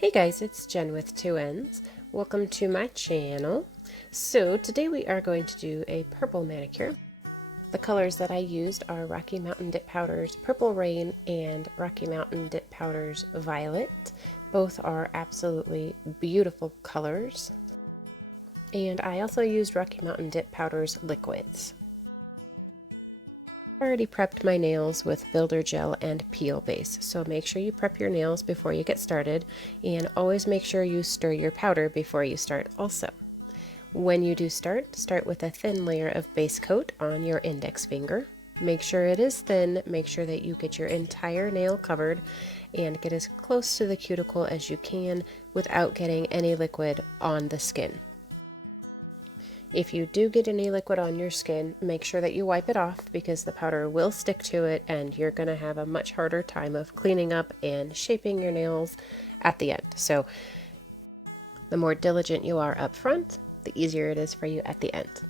Hey guys, it's Jen with 2Ns. Welcome to my channel. So today we are going to do a purple manicure. The colors that I used are Rocky Mountain Dip Powders Purple Rain and Rocky Mountain Dip Powders Violet. Both are absolutely beautiful colors. And I also used Rocky Mountain Dip Powders Liquids. I already prepped my nails with builder gel and peel base, so make sure you prep your nails before you get started, and always make sure you stir your powder before you start also. When you do start with a thin layer of base coat on your index finger. Make sure it is thin, make sure that you get your entire nail covered, and get as close to the cuticle as you can without getting any liquid on the skin. If you do get any liquid on your skin, make sure that you wipe it off because the powder will stick to it and you're going to have a much harder time of cleaning up and shaping your nails at the end. So the more diligent you are up front, the easier it is for you at the end.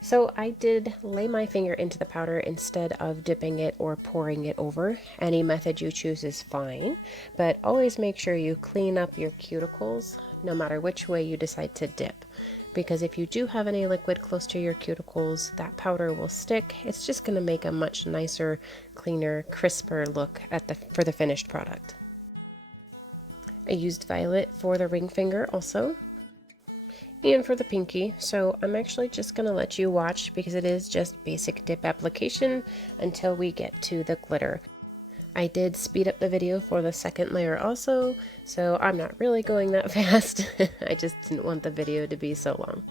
So I did lay my finger into the powder instead of dipping it or pouring it over. Any method you choose is fine, but always make sure you clean up your cuticles no matter which way you decide to dip. Because if you do have any liquid close to your cuticles, that powder will stick. It's just going to make a much nicer, cleaner, crisper look for the finished product. I used violet for the ring finger also, and for the pinky, so I'm actually just going to let you watch because it is just basic dip application until we get to the glitter. I did speed up the video for the second layer also, so I'm not really going that fast. I just didn't want the video to be so long.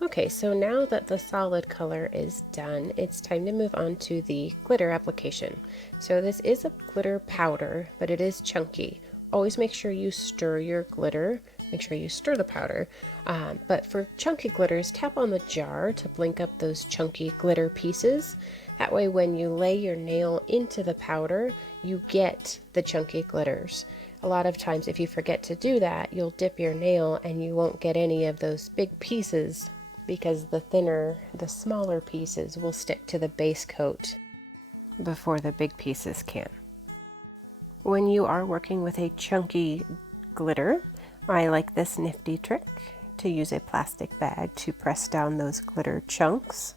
Okay, so now that the solid color is done, it's time to move on to the glitter application. So this is a glitter powder, but it is chunky. Always make sure you stir your glitter. Make sure you stir the powder. But for chunky glitters, tap on the jar to blink up those chunky glitter pieces. That way when you lay your nail into the powder, you get the chunky glitters. A lot of times if you forget to do that, you'll dip your nail and you won't get any of those big pieces because the smaller pieces will stick to the base coat before the big pieces can. When you are working with a chunky glitter, I like this nifty trick to use a plastic bag to press down those glitter chunks.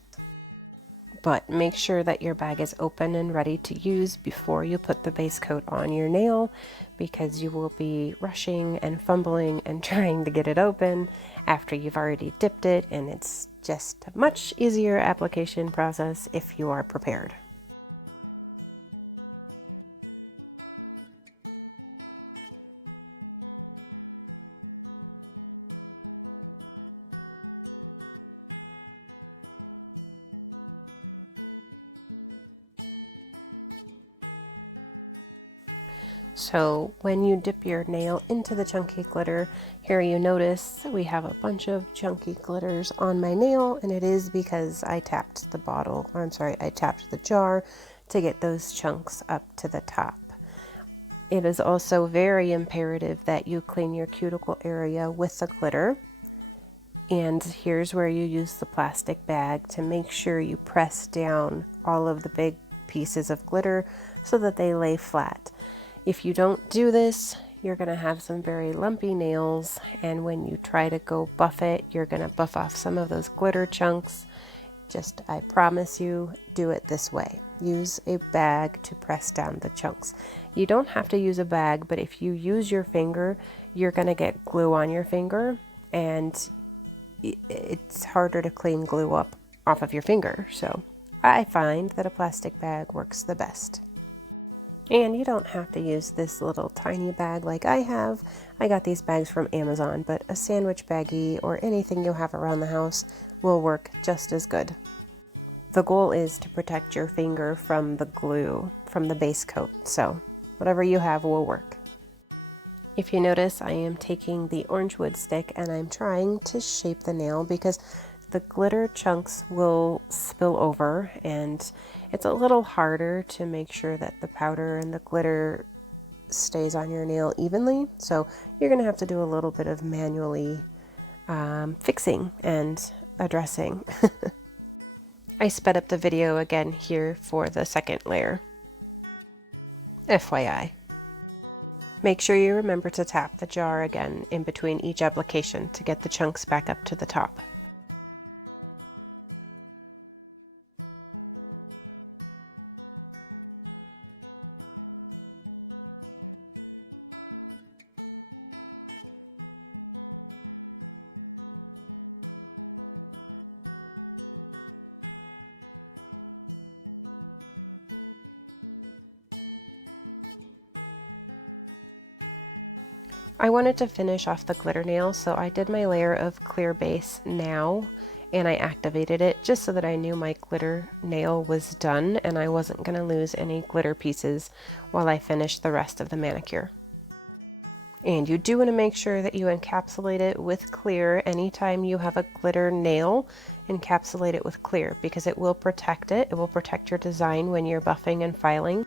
But make sure that your bag is open and ready to use before you put the base coat on your nail, because you will be rushing and fumbling and trying to get it open after you've already dipped it, and it's just a much easier application process if you are prepared. So when you dip your nail into the chunky glitter, here you notice we have a bunch of chunky glitters on my nail, and it is because I tapped the bottle, or I'm sorry, I tapped the jar to get those chunks up to the top. It is also very imperative that you clean your cuticle area with the glitter. And here's where you use the plastic bag to make sure you press down all of the big pieces of glitter so that they lay flat. If you don't do this, you're going to have some very lumpy nails, and when you try to go buff it, you're going to buff off some of those glitter chunks. Just, I promise you, do it this way. Use a bag to press down the chunks. You don't have to use a bag, but if you use your finger, you're going to get glue on your finger, and it's harder to clean glue up off of your finger. So I find that a plastic bag works the best. And you don't have to use this little tiny bag like I have. I got these bags from Amazon, but a sandwich baggie or anything you have around the house will work just as good. The goal is to protect your finger from the glue, from the base coat, so whatever you have will work. If you notice, I am taking the orange wood stick and I'm trying to shape the nail because the glitter chunks will spill over, and it's a little harder to make sure that the powder and the glitter stays on your nail evenly. So you're going to have to do a little bit of manually fixing and addressing. I sped up the video again here for the second layer. FYI. Make sure you remember to tap the jar again in between each application to get the chunks back up to the top. I wanted to finish off the glitter nail, so I did my layer of clear base now, and I activated it just so that I knew my glitter nail was done and I wasn't going to lose any glitter pieces while I finished the rest of the manicure. And you do want to make sure that you encapsulate it with clear. Anytime you have a glitter nail, encapsulate it with clear because it will protect it. It will protect your design when you're buffing and filing.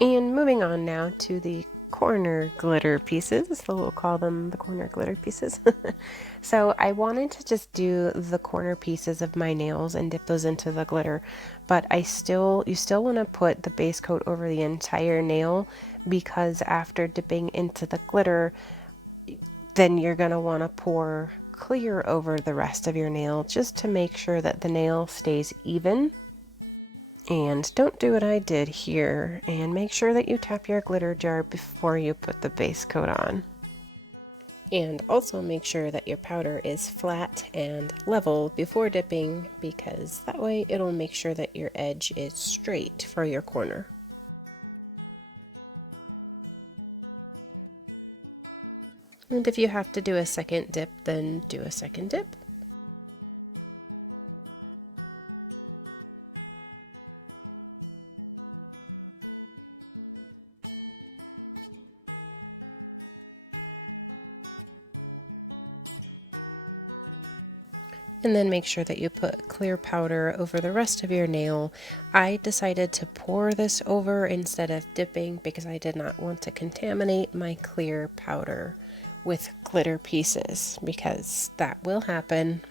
And moving on now to the corner glitter pieces. So we'll call them the corner glitter pieces. So I wanted to just do the corner pieces of my nails and dip those into the glitter, but you still want to put the base coat over the entire nail, because after dipping into the glitter, then you're going to want to pour clear over the rest of your nail just to make sure that the nail stays even. And don't do what I did here, and make sure that you tap your glitter jar before you put the base coat on. And also make sure that your powder is flat and level before dipping, because that way it'll make sure that your edge is straight for your corner. And if you have to do a second dip, then do a second dip. And then make sure that you put clear powder over the rest of your nail. I decided to pour this over instead of dipping because I did not want to contaminate my clear powder with glitter pieces, because that will happen.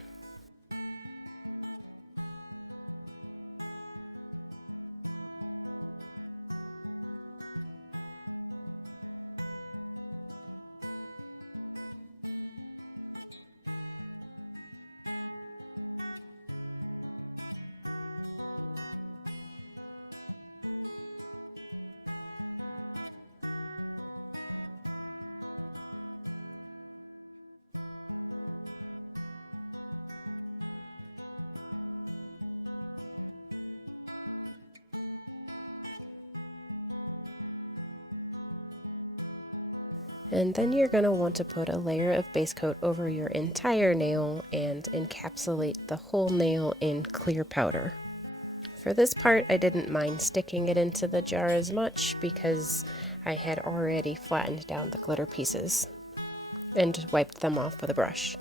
And then you're going to want to put a layer of base coat over your entire nail and encapsulate the whole nail in clear powder. For this part, I didn't mind sticking it into the jar as much because I had already flattened down the glitter pieces and wiped them off with a brush.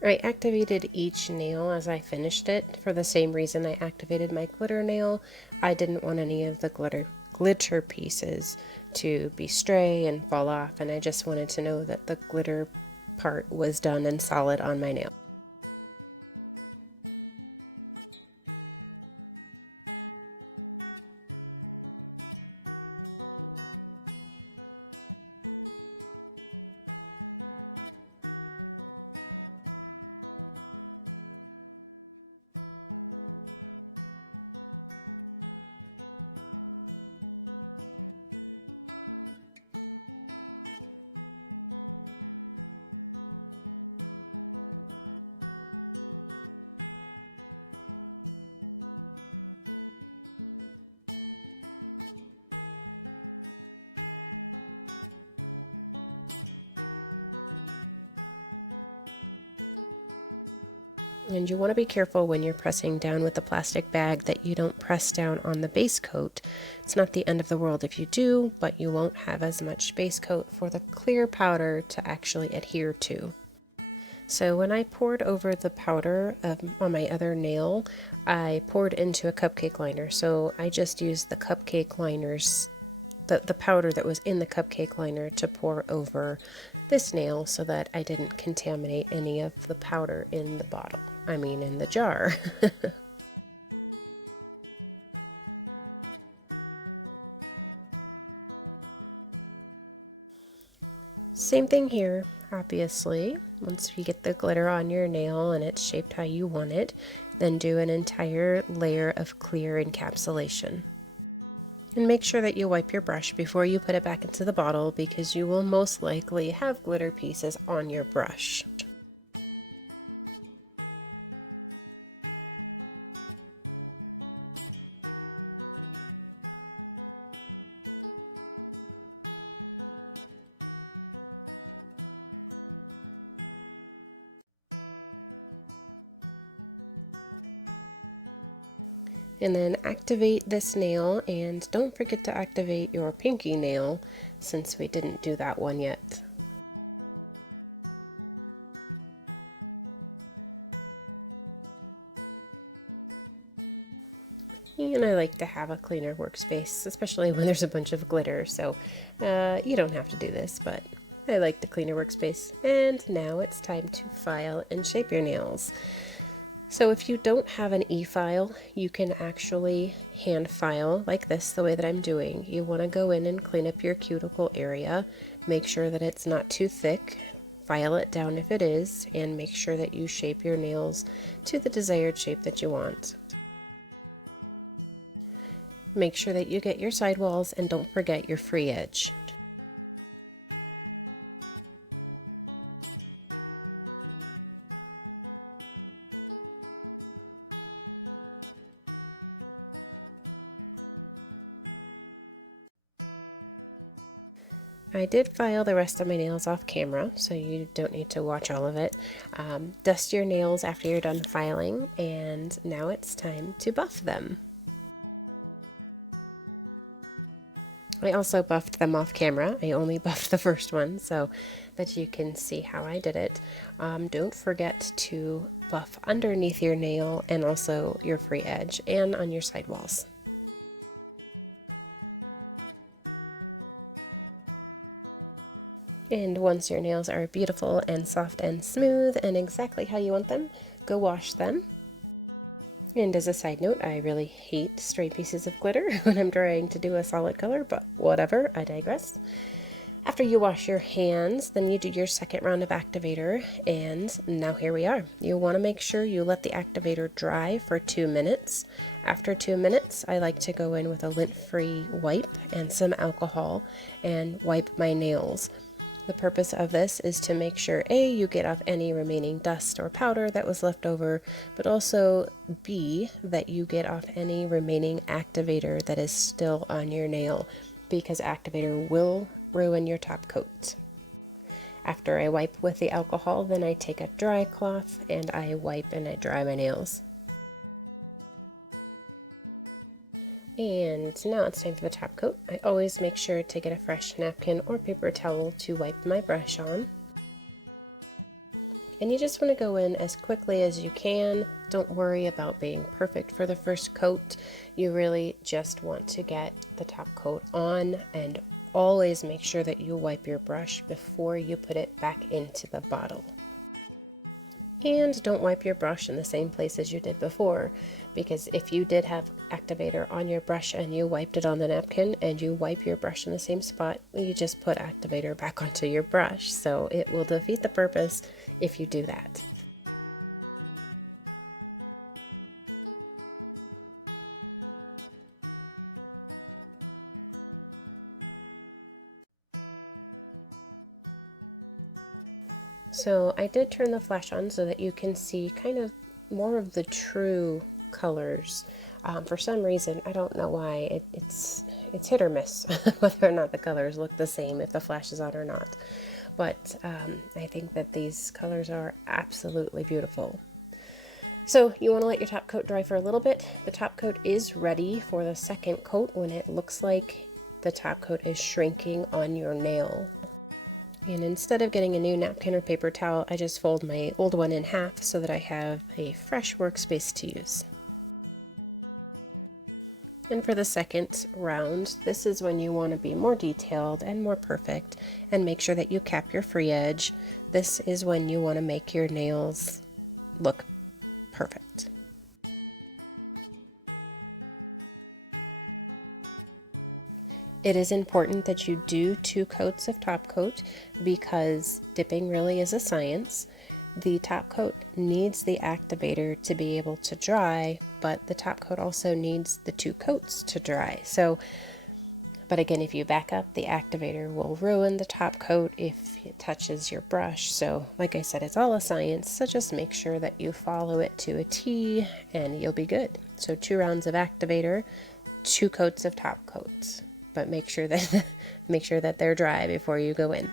I activated each nail as I finished it for the same reason I activated my glitter nail. I didn't want any of the glitter pieces to be stray and fall off, and I just wanted to know that the glitter part was done and solid on my nail. And you want to be careful when you're pressing down with the plastic bag that you don't press down on the base coat. It's not the end of the world if you do, but you won't have as much base coat for the clear powder to actually adhere to. So when I poured over the powder on my other nail, I poured into a cupcake liner. So I just used the cupcake liners, the powder that was in the cupcake liner to pour over this nail so that I didn't contaminate any of the powder in the bottle. I mean, in the jar. Same thing here, obviously. Once you get the glitter on your nail and it's shaped how you want it, then do an entire layer of clear encapsulation. And make sure that you wipe your brush before you put it back into the bottle because you will most likely have glitter pieces on your brush. And then activate this nail, and don't forget to activate your pinky nail since we didn't do that one yet. And I like to have a cleaner workspace, especially when there's a bunch of glitter, so you don't have to do this, but I like the cleaner workspace. And now it's time to file and shape your nails. So if you don't have an e-file, you can actually hand file like this, the way that I'm doing. You want to go in and clean up your cuticle area, make sure that it's not too thick, file it down if it is, and make sure that you shape your nails to the desired shape that you want. Make sure that you get your sidewalls and don't forget your free edge. I did file the rest of my nails off camera, so you don't need to watch all of it. Dust your nails after you're done filing, and now it's time to buff them. I also buffed them off camera. I only buffed the first one so that you can see how I did it. Don't forget to buff underneath your nail and also your free edge and on your sidewalls. And once your nails are beautiful and soft and smooth and exactly how you want them, go wash them. And as a side note, I really hate stray pieces of glitter when I'm trying to do a solid color, but whatever, I digress. After you wash your hands, then you do your second round of activator, and now here we are. You want to make sure you let the activator dry for 2 minutes. After 2 minutes, I like to go in with a lint-free wipe and some alcohol and wipe my nails. The purpose of this is to make sure A, you get off any remaining dust or powder that was left over, but also B, that you get off any remaining activator that is still on your nail, because activator will ruin your top coat. After I wipe with the alcohol, then I take a dry cloth and I wipe and I dry my nails. And now it's time for the top coat. I always make sure to get a fresh napkin or paper towel to wipe my brush on. And you just want to go in as quickly as you can. Don't worry about being perfect for the first coat. You really just want to get the top coat on, and always make sure that you wipe your brush before you put it back into the bottle. And don't wipe your brush in the same place as you did before, because if you did have activator on your brush and you wiped it on the napkin and you wipe your brush in the same spot, you just put activator back onto your brush. So it will defeat the purpose if you do that. So I did turn the flash on so that you can see kind of more of the true colors. For some reason, I don't know why, it's hit or miss whether or not the colors look the same if the flash is on or not. But I think that these colors are absolutely beautiful. So you want to let your top coat dry for a little bit. The top coat is ready for the second coat when it looks like the top coat is shrinking on your nail. And instead of getting a new napkin or paper towel, I just fold my old one in half so that I have a fresh workspace to use. And for the second round, this is when you want to be more detailed and more perfect and make sure that you cap your free edge. This is when you want to make your nails look perfect. It is important that you do 2 coats of top coat because dipping really is a science. The top coat needs the activator to be able to dry, but the top coat also needs the 2 coats to dry. But again, if you back up, the activator will ruin the top coat if it touches your brush. So like I said, it's all a science, so just make sure that you follow it to a T and you'll be good. So 2 rounds of activator, 2 coats of top coats. But make sure that they're dry before you go in.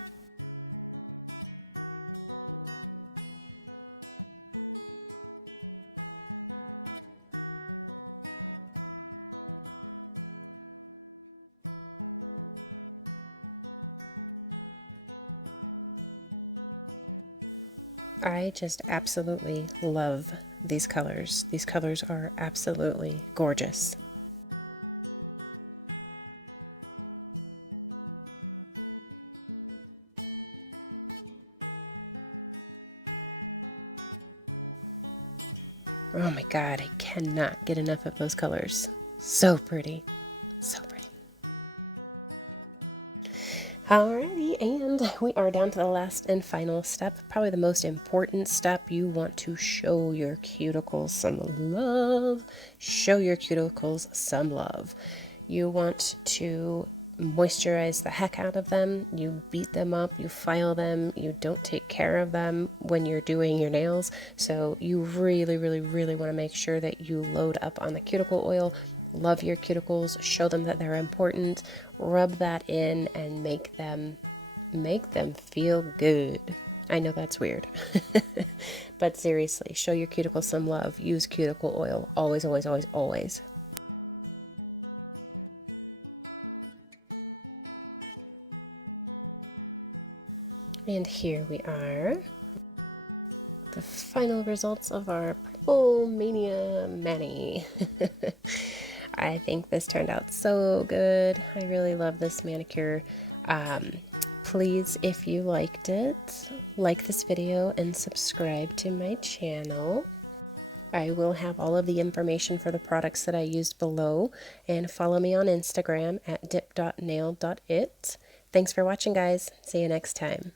I just absolutely love these colors. These colors are absolutely gorgeous. Oh my God, I cannot get enough of those colors. So pretty, so pretty. Alrighty, and we are down to the last and final step, probably the most important step. You want to show your cuticles some love. Show your cuticles some love. You want to moisturize the heck out of them. You beat them up, you file them, you don't take care of them when you're doing your nails. So you really, really, really want to make sure that you load up on the cuticle oil. Love your cuticles, show them that they're important, rub that in and make them feel good. I know that's weird. But seriously, show your cuticles some love. Use cuticle oil. Always, always, always, always. And here we are. The final results of our Purple Mania Mani. I think this turned out so good. I really love this manicure. Please, if you liked it, like this video and subscribe to my channel. I will have all of the information for the products that I used below, and follow me on Instagram at dip.nail.it. Thanks for watching, guys. See you next time.